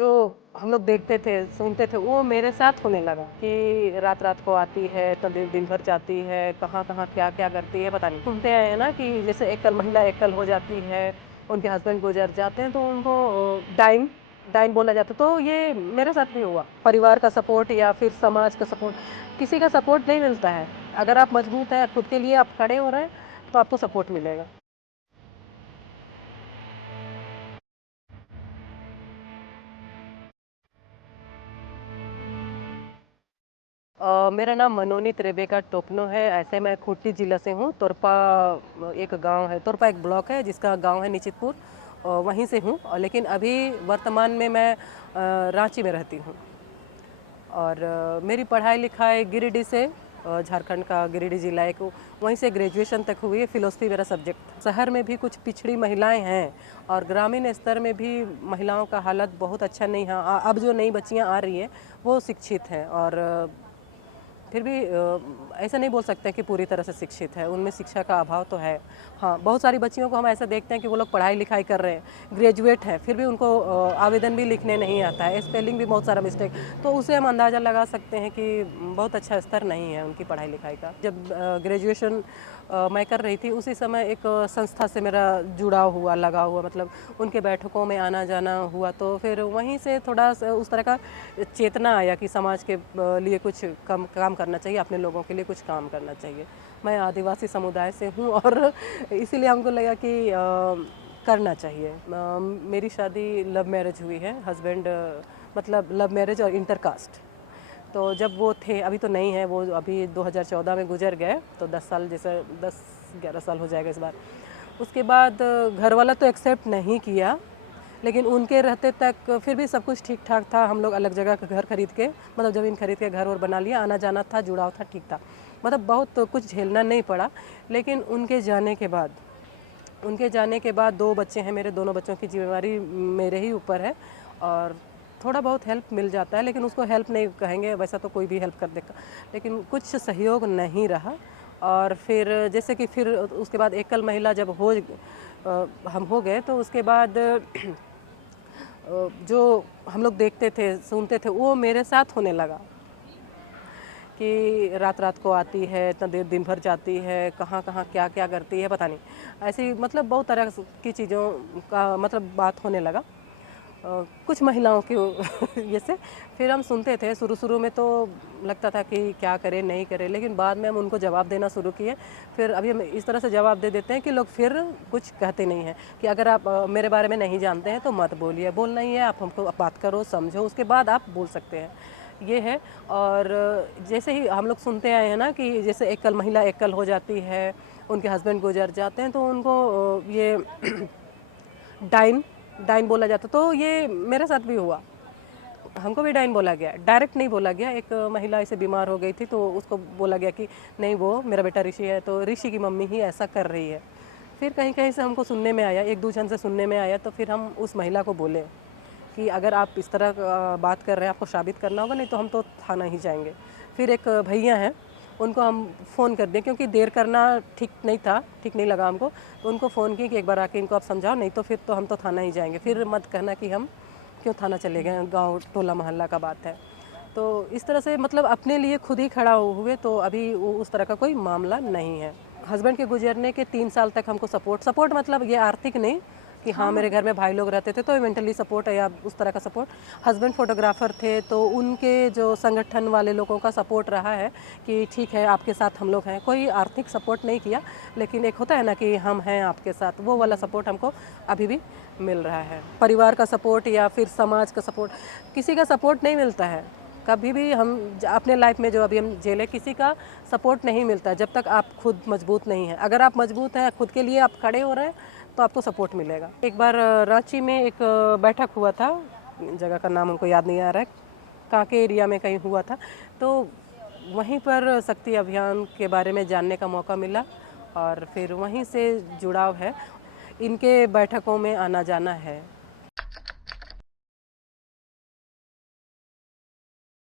जो हम लोग देखते थे, सुनते थे, वो मेरे साथ होने लगा कि रात-रात को आती है, तो दिन भर जाती है, कहाँ-कहाँ, क्या-क्या करती है, पता नहीं। सुनते आए हैं ना कि जैसे एकल महिला एकल हो जाती है, उनके हस्बैंड गुज़र जाते हैं, तो उनको डाइन डाइन बोला जाता है। तो ये मेरे साथ भी हुआ। परिवार का सपोर्ट या फिर समाज का सपोर्ट, किसी का सपोर्ट नहीं मिलता है। अगर आप मजबूत हैं, खुद के लिए आप खड़े हो रहे हैं, तो आपको सपोर्ट मिलेगा। मेरा नाम मनोनीत रेबेका टोपनो है। ऐसे मैं खूंटी जिला से हूँ। तोरपा एक गांव है, तोरपा एक ब्लॉक है जिसका गांव है निचितपुर। वहीं से हूँ, लेकिन अभी वर्तमान में मैं रांची में रहती हूँ। और मेरी पढ़ाई लिखाई गिरिडीह से, झारखंड का गिरिडीह जिला एक, वहीं से ग्रेजुएशन तक हुई है। फिलोसफी मेरा सब्जेक्ट। शहर में भी कुछ पिछड़ी महिलाएं हैं और ग्रामीण स्तर में भी महिलाओं का हालत बहुत अच्छा नहीं है। अब जो नई बच्चियां आ रही हैं वो शिक्षित हैं, और फिर भी ऐसा नहीं बोल सकते कि पूरी तरह से शिक्षित है। उनमें शिक्षा का अभाव तो है। हाँ, बहुत सारी बच्चियों को हम ऐसा देखते हैं कि वो लोग पढ़ाई लिखाई कर रहे हैं, ग्रेजुएट हैं, फिर भी उनको आवेदन भी लिखने नहीं आता है, स्पेलिंग भी बहुत सारा मिस्टेक। तो उसे हम अंदाज़ा लगा सकते हैं कि बहुत अच्छा स्तर नहीं है उनकी पढ़ाई लिखाई का। जब ग्रेजुएशन मैं कर रही थी, उसी समय एक संस्था से मेरा जुड़ाव हुआ, लगा हुआ, मतलब उनके बैठकों में आना जाना हुआ। तो फिर वहीं से थोड़ा उस तरह का चेतना आया कि समाज के लिए कुछ काम करना चाहिए, अपने लोगों के लिए कुछ काम करना चाहिए। मैं आदिवासी समुदाय से हूँ और इसीलिए हमको लगा कि करना चाहिए। मेरी शादी लव मैरिज हुई है। हस्बैंड मतलब लव मैरिज और इंटरकास्ट। तो जब वो थे, अभी तो नहीं है वो, अभी 2014 में गुजर गए, तो 10 साल, जैसे 10-11 साल हो जाएगा इस बार। उसके बाद घर वाला तो एक्सेप्ट नहीं किया, लेकिन उनके रहते तक फिर भी सब कुछ ठीक ठाक था। हम लोग अलग जगह का घर खरीद के, मतलब ज़मीन खरीद के घर और बना लिया। आना जाना था, जुड़ाव था, ठीक था, मतलब बहुत कुछ झेलना नहीं पड़ा। लेकिन उनके जाने के बाद 2 बच्चे हैं मेरे, दोनों बच्चों की जिम्मेवारी मेरे ही ऊपर है। और थोड़ा बहुत हेल्प मिल जाता है, लेकिन उसको हेल्प नहीं कहेंगे, वैसा तो कोई भी हेल्प कर देगा, लेकिन कुछ सहयोग नहीं रहा। और फिर जैसे कि फिर उसके बाद एकल महिला जब हम हो गए, तो उसके बाद जो हम लोग देखते थे, सुनते थे, वो मेरे साथ होने लगा कि रात-रात को आती है, तो दिन भर जाती है, कहाँ-कहाँ, क्या-क्या करती है, पता नहीं। ऐसी मतलब बहुत तरह की चीज़ों का मतलब बात होने लगा। कुछ महिलाओं की जैसे फिर हम सुनते थे। शुरू-शुरू में तो लगता था कि क्या करें, नहीं करें, लेकिन बाद में हम उनको जवाब देना शुरू किए। फिर अभी हम इस तरह से जवाब दे देते हैं कि लोग फिर कुछ कहते नहीं हैं कि अगर आप मेरे बारे में नहीं जानते हैं तो मत बोलिए, बोलना ही है, आप हमको बात करो, समझो, उसके बाद आप बोल सकते हैं, ये है। और जैसे ही हम लोग सुनते आए हैं ना कि जैसे एकल महिला एकल हो जाती है, उनके हस्बैंड गुजर जाते हैं, तो उनको ये डाइन डाइन बोला जाता। तो ये मेरे साथ भी हुआ, हमको भी डाइन बोला गया। डायरेक्ट नहीं बोला गया, एक महिला ऐसे बीमार हो गई थी, तो उसको बोला गया कि नहीं, वो मेरा बेटा ऋषि है, तो ऋषि की मम्मी ही ऐसा कर रही है। फिर कहीं कहीं से हमको सुनने में आया, एक दूसरे से सुनने में आया, तो फिर हम उस महिला को बोले कि अगर आप इस तरह बात कर रहे हैं, आपको साबित करना होगा, नहीं तो हम तो थाना ही जाएंगे। फिर एक भैया हैं, उनको हम फ़ोन कर दें, क्योंकि देर करना ठीक नहीं था, ठीक नहीं लगा हमको। तो उनको फ़ोन किए कि एक बार आके इनको आप समझाओ, नहीं तो फिर तो हम तो थाना ही जाएंगे। फिर मत कहना कि हम क्यों थाना चले गए, गांव टोला मोहल्ला का बात है। तो इस तरह से मतलब अपने लिए खुद ही खड़ा हुए, तो अभी उस तरह का कोई मामला नहीं है। हस्बैंड के गुजरने के 3 साल तक हमको सपोर्ट मतलब ये आर्थिक नहीं कि हाँ मेरे घर में भाई लोग रहते थे तो मेंटली सपोर्ट है या उस तरह का सपोर्ट। हस्बैंड फोटोग्राफर थे, तो उनके जो संगठन वाले लोगों का सपोर्ट रहा है कि ठीक है आपके साथ हम लोग हैं। कोई आर्थिक सपोर्ट नहीं किया, लेकिन एक होता है ना कि हम हैं आपके साथ, वो वाला सपोर्ट हमको अभी भी मिल रहा है। परिवार का सपोर्ट या फिर समाज का सपोर्ट, किसी का सपोर्ट नहीं मिलता है कभी भी। हम अपने लाइफ में जो अभी हम झेले, किसी का सपोर्ट नहीं मिलता जब तक आप खुद मजबूत नहीं हैं। अगर आप मजबूत हैं, खुद के लिए आप खड़े हो रहे हैं, तो आपको सपोर्ट मिलेगा। एक बार रांची में एक बैठक हुआ था, जगह का नाम हमको याद नहीं आ रहा है, कांके एरिया में कहीं हुआ था। तो वहीं पर शक्ति अभियान के बारे में जानने का मौका मिला, और फिर वहीं से जुड़ाव है। इनके बैठकों में आना जाना है।